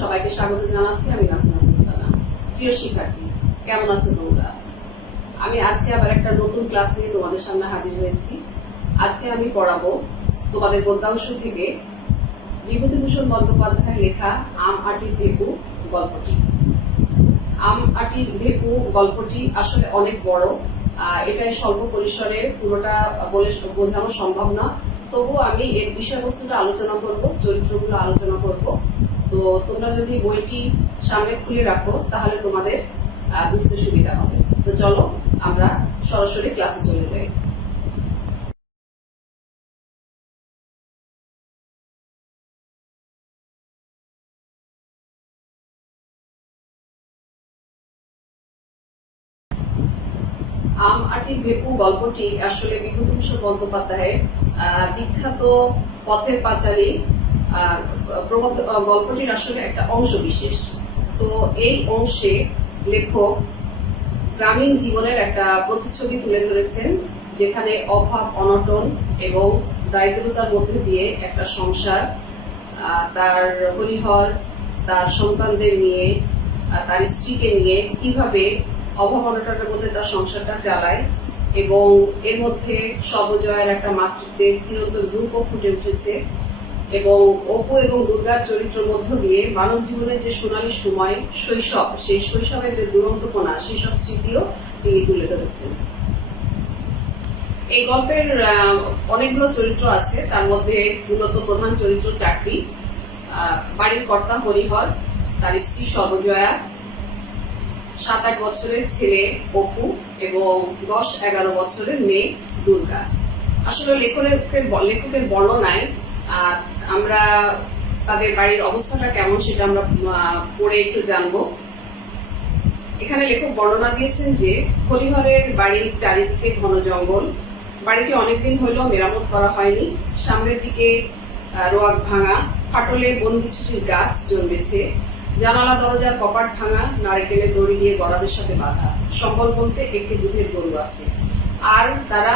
সবাইকে স্বাগত জানাচ্ছি। আমি নাসিমা সুলতানা। প্রিয় শিক্ষার্থী, কেমন আছো তোমরা? আমি আজকে আবার একটা নতুন ক্লাস নিয়ে তোমাদের সামনে হাজির হয়েছি। আজকে আমি পড়াবো তোমাদের গদ্যাংশ থেকে বিভূতিভূষণ বন্দ্যোপাধ্যায়ের লেখা আম আঁটির ভেপু গল্পটি। আম আঁটির ভেপু গল্পটি আসলে অনেক বড়, এটাই স্বল্প পরিসরে পুরোটা বলে বোঝানো সম্ভব না। তবুও আমি এর বিষয়বস্তুটা আলোচনা করব, চরিত্রগুলো আলোচনা করব। তো তোমরা যদি বইটি সামনে খুলে রাখো তাহলে তোমাদের বুঝতে সুবিধা হবে। তো চলো আমরা সরাসরি ক্লাসে চলে যাই। আম আঁটির ভেপু গল্পটি আসলে বিভূতিভূষণ বন্দ্যোপাধ্যায়ের বিখ্যাত পথের পাঁচালী গল্পটির আসলে একটা অংশ বিশেষ। তো এই অংশে লেখক গ্রামীণ জীবনের একটা প্রতিচ্ছবি তুলে ধরেছেন, যেখানে অভাব, অনটন এবং দারিদ্রতার মধ্যে দিয়ে একটা সংসার, তার হরিহর তার সন্তানদের নিয়ে, তার স্ত্রীকে নিয়ে কিভাবে অভাব অনটনের মধ্যে তার সংসারটা চালায়, এবং এর মধ্যে সর্বজয়ের একটা মাতৃত্বের চিরন্তন রূপও ফুটে উঠেছে। এবং অপু এবং দুর্গার চরিত্রের মধ্য দিয়ে মানব জীবনের যে সোনালী সময়, শৈশব, সেই শৈশবের যে দুরন্তপনা, সেই সব স্মৃতিও তিনি তুলে ধরেছেন। এই গল্পের অনেকগুলো চরিত্র আছে, তার মধ্যে মূলত প্রধান চরিত্র চারটি। বাড়ির কর্তা হরিহর, তার স্ত্রী সর্বজয়া, 7-8 বছরের ছেলে অপু এবং 10-11 বছরের মেয়ে দুর্গা। আসলে লেখকের বর্ণনায় আমরা তাদের বাড়ির অবস্থাটা কেমন সেটা আমরা পড়ে একটু জানবো। এখানে লেখক বর্ণনা দিয়েছেন যে হরিহরের বাড়ির চারিদিকে ঘন জঙ্গল, বাড়িটি অনেকদিন হইলেও মেরামত করা হয়নি। সামনের দিকে রোয়াক ভাঙা, ফাটলে বনবিছুটির গাছ জন্মেছে, জানালা দরজার কপাট ভাঙা, নারকেলের দড়ি দিয়ে গড়াদের সাথে বাঁধা। সম্বল বলতে একটি দুধের গরু আছে। আর তারা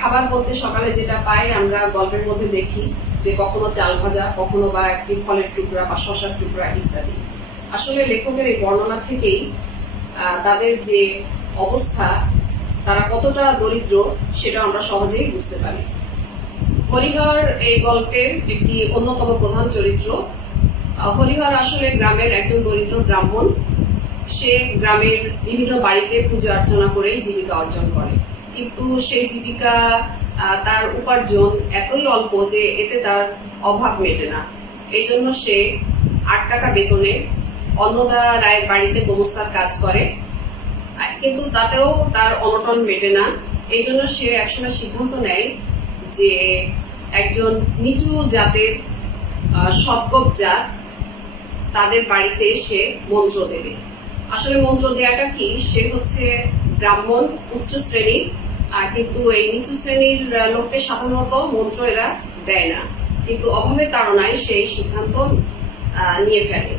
খাবার বলতে সকালে যেটা পাই আমরা গল্পের মধ্যে দেখি যে কখনো চাল ভাজা, কখনো বা একটি ফলের টুকরা বা শশার টুকরা ইত্যাদি। আসলে লেখকের এই বর্ণনা থেকেই তাদের যে অবস্থা, তারা কতটা দরিদ্র সেটা আমরা সহজেই বুঝতে পারি। হরিহর এই গল্পের একটি অন্যতম প্রধান চরিত্র। হরিহর আসলে গ্রামের একজন দরিদ্র ব্রাহ্মণ। সে গ্রামের বিভিন্ন বাড়িতে পূজা অর্চনা করেই জীবিকা অর্জন করে, কিন্তু সেই জীবিকা, তার উপার্জন এতই অল্প যে এতে তার অভাব মেটে না। এই জন্য সে 8 টাকা বেতনে অন্নদা রায়ের বাড়িতে গোমস্তার কাজ করে, কিন্তু তাতেও তার অনটন মেটে না। এই জন্য সে একসময় সিদ্ধান্ত নেয় যে একজন নিচু জাতের সদ্গত জাত, তাদের বাড়িতে সে মন্ত্র দেবে। আসলে মন্ত্র দেওয়াটা কি, সে হচ্ছে ব্রাহ্মণ, উচ্চ শ্রেণীর, কিন্তু এই নিচু শ্রেণীর লোককে সাধারণত মন্ত্র এরা দেয় না, কিন্তু অভাবের তাড়নায় সেই সিদ্ধান্ত নিয়ে ফেলে।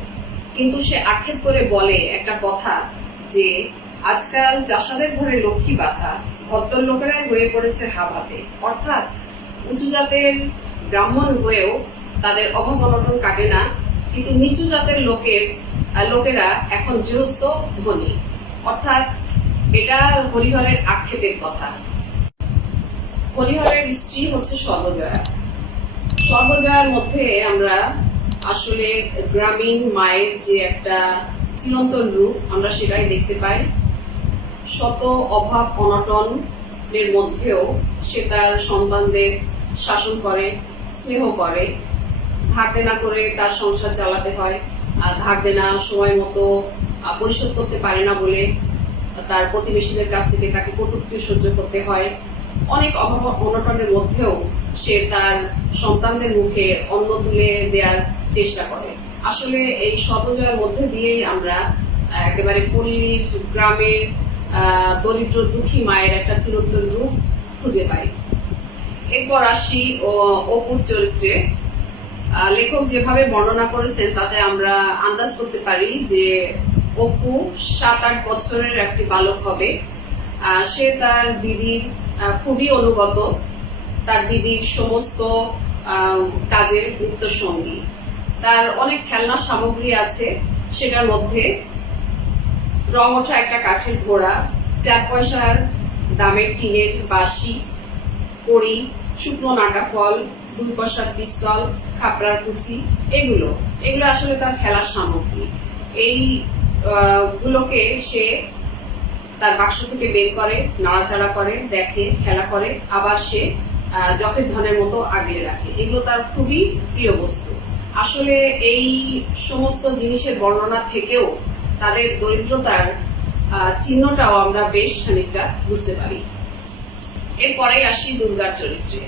কিন্তু সে আক্ষেপ করে বলে একটা কথা যে আজকাল চাষাদের ঘরে লক্ষ্মী বাঁধা, ভদ্র লোকেরাই হয়ে পড়েছে হাবাতে। অর্থাৎ উঁচু জাতের ব্রাহ্মণ হয়েও তাদের অভাব অনটন কাটে না, কিন্তু নিচু জাতের লোকেরা এখন গৃহস্থ ধনী। অর্থাৎ এটা হরিহরের আক্ষেপের কথা। হরিহরের স্ত্রী হচ্ছে সর্বজয়া। সর্বজয়ার মধ্যে আমরা আসলে গ্রামীণ মায়ের যে একটা চিরন্তন রূপ, আমরা সেটাই দেখতে পাই। শত অভাব অনটনের মধ্যেও সে তার সন্তানদের শাসন করে, স্নেহ করে। ধার দেনা করে তার সংসার চালাতে হয়, ধার দেনা সময় মতো পরিশোধ করতে পারে না বলে তার প্রতিবেশীদের কাছ থেকে তাকে কটূক্তি সহ্য করতে হয়। অনেক অভাব অনটনের মধ্যেও সে তার সন্তানদের মুখে অন্ন তুলে দেওয়ার চেষ্টা করে। আসলে এই সর্বজয়ের মধ্যে দিয়েই আমরা একেবারে পল্লীর, গ্রামের দরিদ্র দুঃখী মায়ের একটা চিরন্তন রূপ খুঁজে পাই। এরপর আসি অপুর চরিত্রে। লেখক যেভাবে বর্ণনা করেছেন তাতে আমরা আন্দাজ করতে পারি যে অপু 7-8 বছরের একটি বালক হবে। সে তার দিদির খুবই অনুগত, তার দিদির সমস্ত কাজের উত্তরসঙ্গী। তার অনেক খেলনার সামগ্রী আছে, সেটার মধ্যে রং ওঠা একটা কাঠের ঘোড়া, 4 পয়সার দামের টিনের বাঁশি, কড়ি, শুকনো নাটা ফল, 2 পয়সার পিস্তল, খাপড়ার কুচি, এগুলো আসলে তার খেলার সামগ্রী। এই গুলোকে সে তার বাক্স থেকে বের করে, নাড়াচাড়া করে, দেখে, খেলা করে, আবার সে যখের ধনের মতো আগলে রাখে। এগুলো তার খুবই প্রিয় বস্তু। আসলে এই সমস্ত জিনিসের বর্ণনা থেকেও তাদের দরিদ্রতার চিহ্নটাও আমরা বেশ খানিকটা বুঝতে পারি। এরপরে আসি দুর্গার চরিত্রে।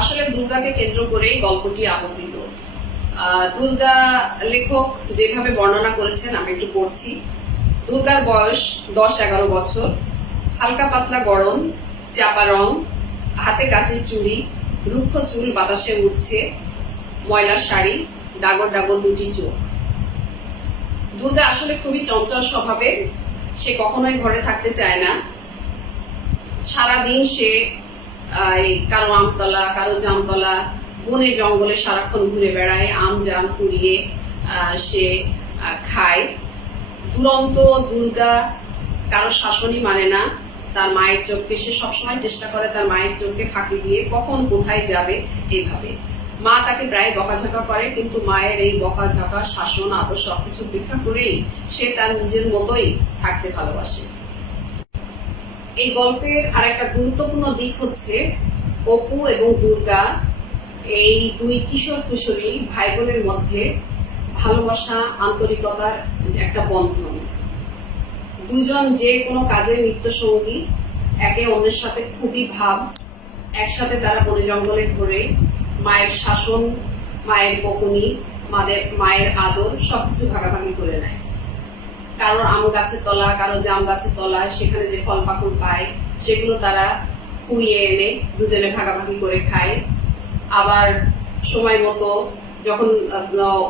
আসলে দুর্গাকে কেন্দ্র করেই গল্পটি আবর্তিত। দুর্গা লেখক যেভাবে বর্ণনা করেছেন আমি একটু পড়ছি। দুর্গার বয়স 10-11 বছর, হালকা পাতলা গড়ন, চাপা রং, হাতে কাচের চুড়ি, রুক্ষ চুল বাতাসে উঠছে, ময়লা শাড়ি, ডাগর ডাগর 2টি চোখ। দুর্গা আসলে খুবই চঞ্চল স্বভাবের। সে কখনোই ঘরে থাকতে চায় না। সারাদিন সে কারো আমতলা, কারো জামতলা, বনে জঙ্গলে সারাক্ষণ ঘুরে বেড়ায়, আম জাম কুড়িয়ে সে খায়। দুরন্ত দুর্গা কারো শাসনই মানে না। তার মায়ের চোখকে সে সবসময় চেষ্টা করে তার মায়ের চোখকে ফাঁকি দিয়ে কখন কোথায় যাবে এইভাবে। মা তাকে প্রায় বকাঝকা করে, কিন্তু মায়ের এই বকাঝকা, শাসন, আদর সবকিছু উপেক্ষা করেই সে তার নিজের মতোই থাকতে ভালোবাসে। এই গল্পের আর একটা গুরুত্বপূর্ণ দিক হচ্ছে অপু এবং দুর্গা, এই 2 কিশোর কিশোরী ভাই বোনের মধ্যে ভালোবাসা, আন্তরিকতার একটা বন্ধন। দুজন যে কোনো কাজের নিত্য সঙ্গী, একে অন্যের সাথে খুবই ভাব। একসাথে তারা বনে জঙ্গলে ঘুরে মায়ের শাসন, মায়ের বকুনি, মায়ের আদর সবকিছু ভাগাভাগি করে নেয়। কারো আম গাছের তলা, কারো জাম গাছের তলায় সেখানে যে ফল পাকুড় পায় সেগুলো তারা কুড়িয়ে এনে দুজনে ভাগাভাগি করে খায়। আবার সময় মতো যখন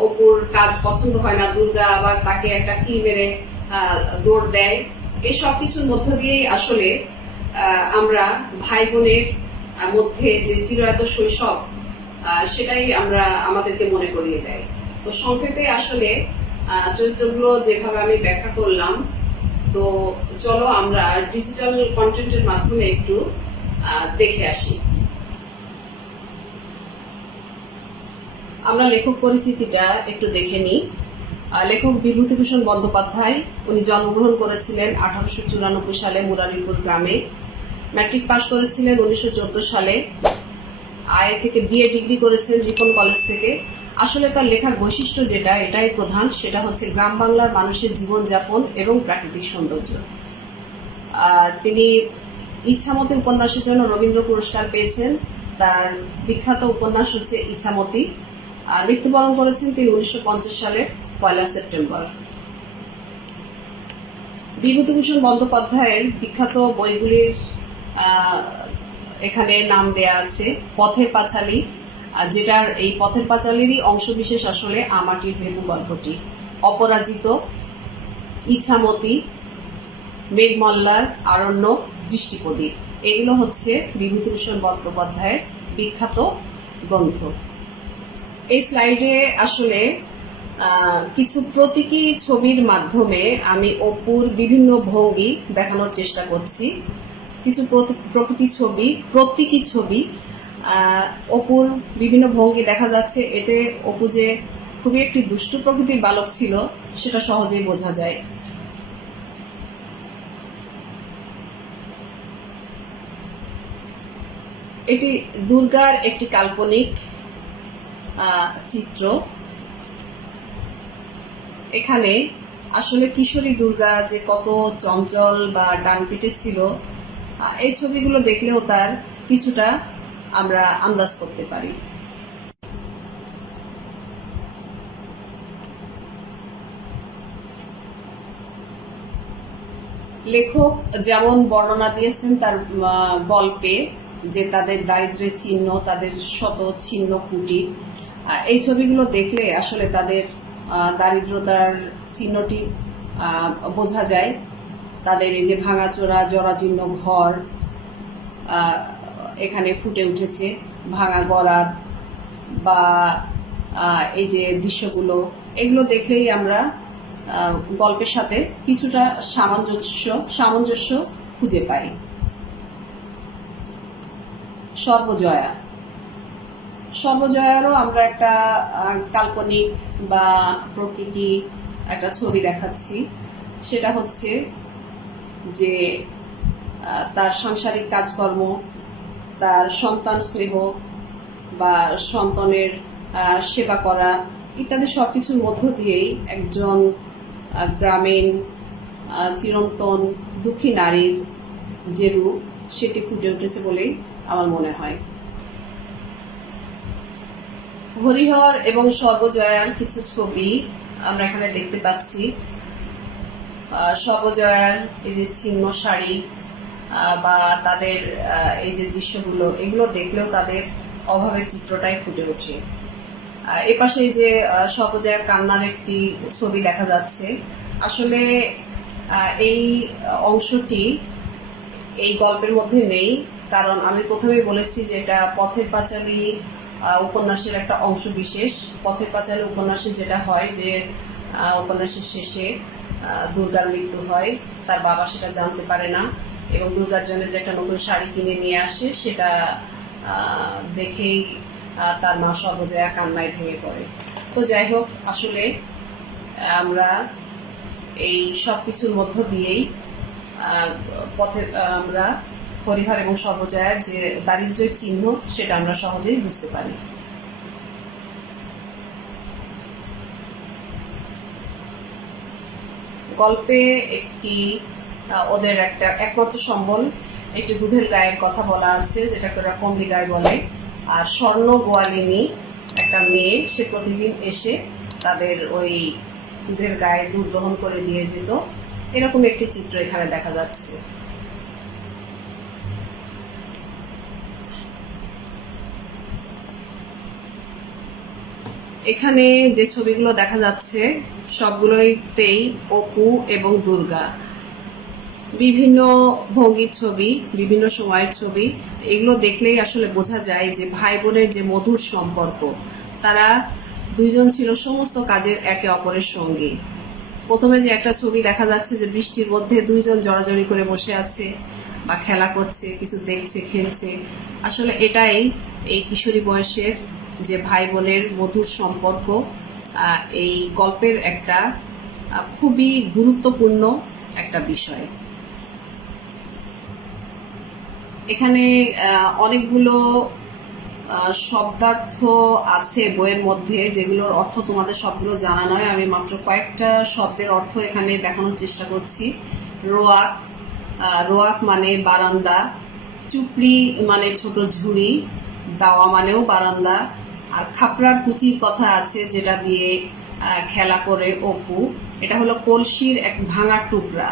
অপুর কাজ পছন্দ হয় না, দুর্গা আবার তাকে একটা কিল মেরে দৌড় দেয়। এই সব কিছুর মধ্য দিয়েই আসলে আমরা ভাই বোনের মধ্যে যে চিরায়ত শৈশব, সেটাই আমরা আমাদেরকে মনে করিয়ে দেয়। তো সংক্ষেপে আসলে চরিত্রগুলো যেভাবে আমি ব্যাখ্যা করলাম, তো চলো আমরা ডিজিটাল কন্টেন্টের মাধ্যমে একটু দেখে আসি। আমরা লেখক পরিচিতিটা একটু দেখে নিই। লেখক বিভূতিভূষণ বন্দ্যোপাধ্যায়। উনি জন্মগ্রহণ করেছিলেন 1894 সালে মুরারিপুর গ্রামে। ম্যাট্রিক পাশ করেছিলেন 1914 সালে। আইএ থেকে বিএ ডিগ্রি করেছেন রিপন কলেজ থেকে। আসলে তার লেখার বৈশিষ্ট্য যেটা, এটাই প্রধান, সেটা হচ্ছে গ্রাম বাংলার মানুষের জীবনযাপন এবং প্রাকৃতিক সৌন্দর্য। আর তিনি ইচ্ছামতি উপন্যাসের জন্য রবীন্দ্র পুরস্কার পেয়েছেন। তার বিখ্যাত উপন্যাস হচ্ছে ইচ্ছামতি। আর মৃত্যুবরণ করেছেন তিনি 1950 সালের 1 সেপ্টেম্বর। বিভূতিভূষণ বন্দ্যোপাধ্যায়ের বিখ্যাত বইগুলির এখানে নাম দেয়া আছে। পথের পাঁচালী, যেটার এই পথের পাঁচালীরই অংশবিশেষ আসলে আমাটির ভেবু গল্পটি। অপরাজিত, ইচ্ছামতি, মেঘমল্লার আরণ্যক, দৃষ্টিপ্রদীপ, এগুলো হচ্ছে বিভূতিভূষণ বন্দ্যোপাধ্যায়ের বিখ্যাত গ্রন্থ। এই স্লাইডে আসলে কিছু প্রতীকী ছবির মাধ্যমে আমি অপুর বিভিন্ন ভঙ্গি দেখানোর চেষ্টা করছি। কিছু প্রতীকী ছবি অপুর বিভিন্ন ভঙ্গি দেখা যাচ্ছে। এতে অপু যে খুবই একটি দুষ্টু প্রকৃতির বালক ছিল সেটা সহজেই বোঝা যায়। এটি দুর্গার একটি কাল্পনিক চিত্র। এখানে আসলে কিশোরী দুর্গা যে কত চঞ্চল বা ডানপিটে ছিল, এই ছবিগুলো দেখলেও তার কিছুটা আমরা আন্দাজ করতে পারি। লেখক যেমন বর্ণনা দিয়েছেন তার গল্পে, যে তাদের দারিদ্র্যের চিহ্ন, তাদের শত ছিন্ন কুটির, এই ছবিগুলো দেখলে আসলে তাদের দারিদ্রতার চিহ্নটি বোঝা যায়। তাদের এই যে ভাঙাচোরা জরাজীর্ণ ঘর এখানে ফুটে উঠেছে, ভাঙা গড়া বা এই যে দৃশ্যগুলো, এগুলো দেখলেই আমরা গল্পের সাথে কিছুটা সামঞ্জস্য খুঁজে পাই। সর্বজয়ারও আমরা একটা কাল্পনিক বা প্রকৃতি একটা ছবি দেখাচ্ছি। সেটা হচ্ছে যে তার সাংসারিক কাজকর্ম, তার সন্তান স্নেহ বা সন্তানের সেবা করা ইত্যাদি সবকিছুর মধ্য দিয়েই একজন গ্রামীণ চিরন্তন দুঃখী নারীর যে রূপ সেটি ফুটে উঠেছে বলেই আমার মনে হয়। হরিহর এবং সর্বজয়ার কিছু ছবি আমরা এখানে দেখতে পাচ্ছি। সর্বজয়ার এই যে ছিন্ন শাড়ি বা তাদের এই যে দৃশ্যগুলো, এগুলো দেখলেও তাদের অভাবের চিত্রটাই ফুটে ওঠে। এ পাশে যে সর্বজয়ার কান্নার একটি ছবি দেখা যাচ্ছে। আসলে এই অংশটি এই গল্পের মধ্যে নেই, কারণ আমি প্রথমেই বলেছি যে এটা পথের পাঁচালী উপন্যাসের একটা অংশ বিশেষ। পথের পাঁচালী উপন্যাসে যেটা হয় যে উপন্যাসের শেষে দুর্গার মৃত্যু হয়, তার বাবা সেটা জানতে পারে না এবং দুর্গার জন্য যে একটা নতুন শাড়ি কিনে নিয়ে আসে সেটা দেখেই তার মা সর্বজয়া কান্নায় ভেঙে পড়ে। তো যাই হোক, আসলে আমরা এই সব কিছুর মধ্য দিয়েই আমরা হরিহর এবং সর্বজয়ার যে দারিদ্র্যের চিহ্ন সেটা আমরা সহজেই বুঝতে পারি। গল্পে ওদের একটা একমাত্র সম্বল, একটি দুধের গায়ের কথা বলা আছে, যেটাকে ওরা কমলি গায়ে বলে। আর স্বর্ণ গোয়ালিনী একটা মেয়ে, সে প্রতিদিন এসে তাদের ওই দুধের গায়ে দুধ দহন করে দিয়ে যেত। এরকম একটি চিত্র এখানে দেখা যাচ্ছে। এখানে যে ছবিগুলো দেখা যাচ্ছে সবগুলোতেই অপু এবং দুর্গা, বিভিন্ন ভঙ্গির ছবি, বিভিন্ন সময়ের ছবি। এগুলো দেখলেই আসলে বোঝা যায় যে ভাই বোনের যে মধুর সম্পর্ক, তারা দুইজন ছিল সমস্ত কাজের একে অপরের সঙ্গী। প্রথমে যে একটা ছবি দেখা যাচ্ছে যে বৃষ্টির মধ্যে দুইজন জড়াজড়ি করে বসে আছে বা খেলা করছে, কিছু দেখছে, খেলছে। আসলে এটাই এই কিশোরী বয়সের যে ভাই বোনের মধুর সম্পর্ক, এই গল্পের একটা খুবই গুরুত্বপূর্ণ একটা বিষয়। এখানে অনেকগুলো শব্দার্থ আছে বইয়ের মধ্যে, যেগুলোর অর্থ তোমাদের সবগুলো জানা নয়। আমি মাত্র কয়েকটা শব্দের অর্থ এখানে দেখানোর চেষ্টা করছি। রোয়াক মানে বারান্দা, চুপড়ি মানে ছোট ঝুড়ি, দাওয়া মানেও বারান্দা। আর খাপড়ার কুচির কথা আছে, যেটা দিয়ে খেলা করে অপু, এটা হলো কলসির এক ভাঙা টুকরা।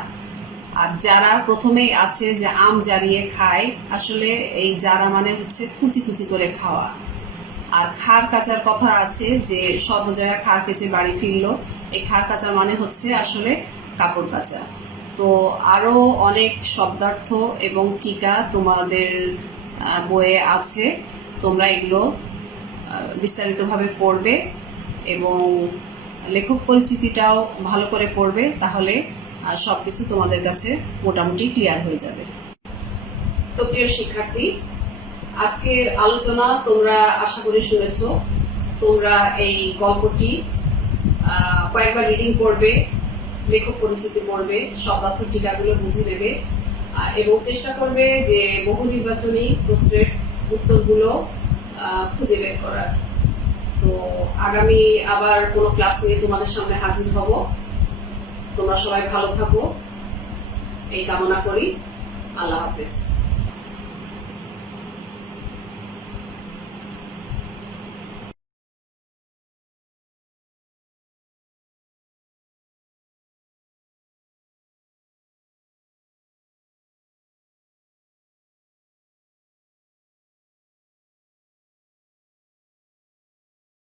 আর যারা প্রথমেই আছে যে আম জারিয়ে খায়, আসলে এই যারা মানে হচ্ছে কুচি কুচি করে খাওয়া। আর খার কাচার কথা আছে, যে সর্বজয়া খার কেচে বাড়ি ফিরলো, এই খার কাচার মানে হচ্ছে আসলে কাপড় কাচা। তো আরো অনেক শব্দার্থ এবং টিকা তোমাদের বইয়ে আছে, তোমরা এগুলো বিস্তারিতভাবে পড়বে এবং লেখক পরিচিতিটাও ভালো করে পড়বে, তাহলে সবকিছু তোমাদের কাছে মোটামুটি ক্লিয়ার হয়ে যাবে। তো প্রিয় শিক্ষার্থী, আজকের আলোচনা তোমরা আশা করি শুনেছো। তোমরা এই গল্পটি কয়েকবার রিডিং করবে, লেখক পরিচিতি পড়বে, শব্দার্থ টিকাগুলো বুঝে নেবে এবং চেষ্টা করবে যে বহু নির্বাচনী প্রশ্নের উত্তরগুলো খুঁজে বের করার। তো আগামী আবার কোনো ক্লাস নিয়ে তোমাদের সামনে হাজির হব। তোমরা সবাই ভালো থাকো এই কামনা করি। আল্লাহ হাফেজ।